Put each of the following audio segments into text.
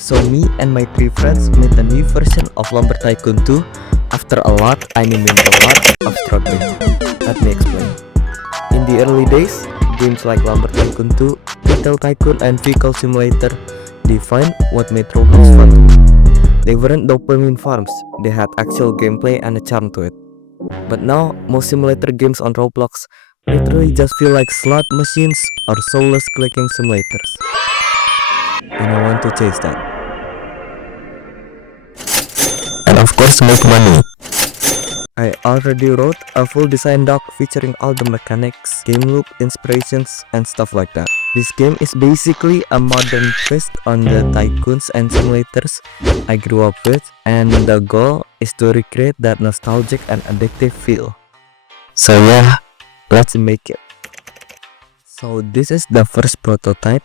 So me and my 3 friends made a new version of Lumber Tycoon 2 after a lot, I mean a lot of struggling. Let me explain. In the early days, games like Lumber Tycoon 2, Retail Tycoon and Vehicle Simulator defined what made Roblox fun. They weren't dopamine farms, they had actual gameplay and a charm to it. But now, most simulator games on Roblox literally just feel like slot machines or soulless clicking simulators. And I want to chase that. And of course make money. I already wrote a full design doc featuring all the mechanics, game loop, inspirations, and stuff like that. This game is basically a modern twist on the tycoons and simulators I grew up with, and the goal is to recreate that nostalgic and addictive feel. So yeah, let's make it. So this is the first prototype.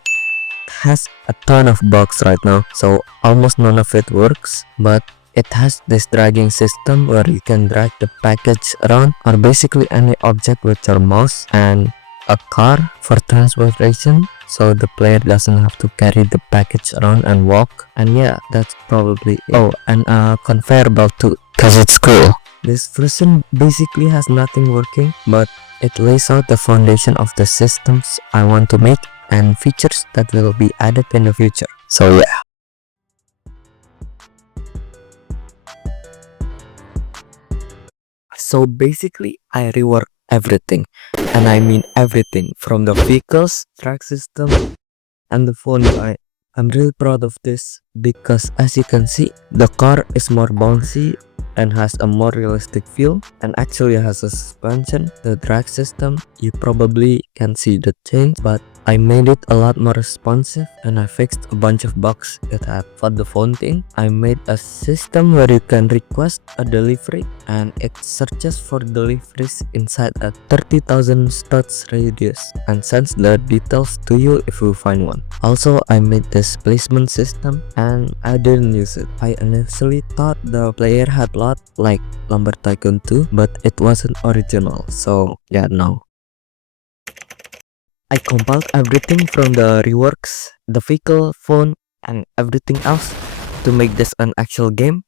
It has a ton of bugs right now, so almost none of it works, but it has this dragging system where you can drag the package around or basically any object with your mouse, and a car for transportation so the player doesn't have to carry the package around and walk. And yeah, that's probably it. Oh, and a conveyor belt too, cause it's cool. This version basically has nothing working, but it lays out the foundation of the systems I want to make and features that will be added in the future. So yeah. So basically I rework everything, and I mean everything, from the vehicles, track system, and the phone UI. I'm really proud of this because as you can see, the car is more bouncy and has a more realistic feel, and actually has a suspension. The drag system, you probably can see the change, but I made it a lot more responsive, and I fixed a bunch of bugs it had. For the phone thing, I made a system where you can request a delivery and it searches for deliveries inside a 30,000 steps radius and sends the details to you if you find one. Also, I made this placement system and I didn't use it. I initially thought the player had a lot like Lumber Tycoon 2, but it wasn't original, so yeah, no. I compiled everything from the reworks, the vehicle, phone, and everything else to make this an actual game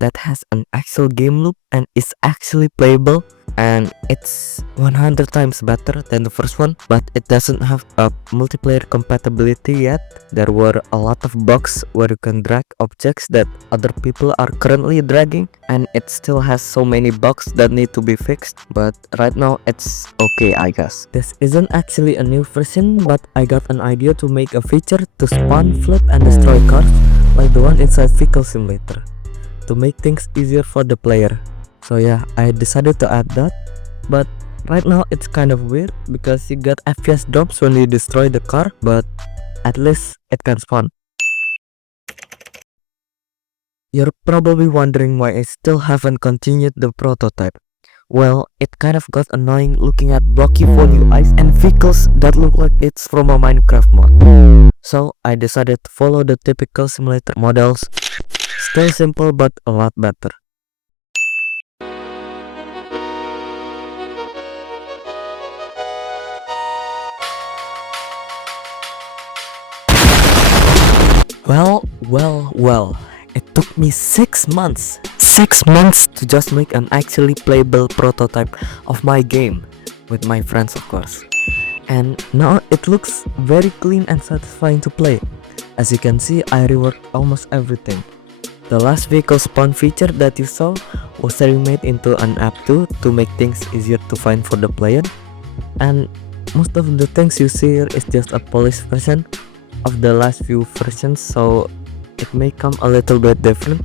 that has an actual game loop and is actually playable, and it's 100 times better than the first one, but it doesn't have a multiplayer compatibility yet. There were a lot of bugs where you can drag objects that other people are currently dragging, and it still has so many bugs that need to be fixed, but right now it's okay, I guess. This isn't actually a new version, but I got an idea to make a feature to spawn, flip, and destroy cars like the one inside Vehicle Simulator, to make things easier for the player. So yeah, I decided to add that, but right now it's kind of weird because you get FPS drops when you destroy the car, but at least it can spawn. You're probably wondering why I still haven't continued the prototype. Well, it kind of got annoying looking at blocky phone UIs and vehicles that look like it's from a Minecraft mod. So I decided to follow the typical simulator models. Still simple but a lot better. Well, it took me 6 months. 6 months to just make an actually playable prototype of my game, with my friends of course. And now it looks very clean and satisfying to play. As you can see, I reworked almost everything. The last vehicle spawn feature that you saw was remade into an app too, to make things easier to find for the player. And most of the things you see here is just a polished version of the last few versions, so it may come a little bit different,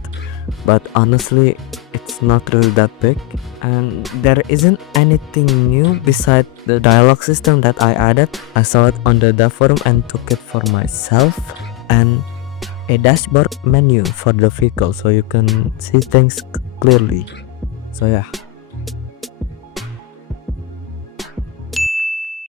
but honestly it's not really that big. And there isn't anything new beside the dialogue system that I added. I saw it on the dev forum and took it for myself, and a dashboard menu for the vehicle so you can see things clearly. So yeah.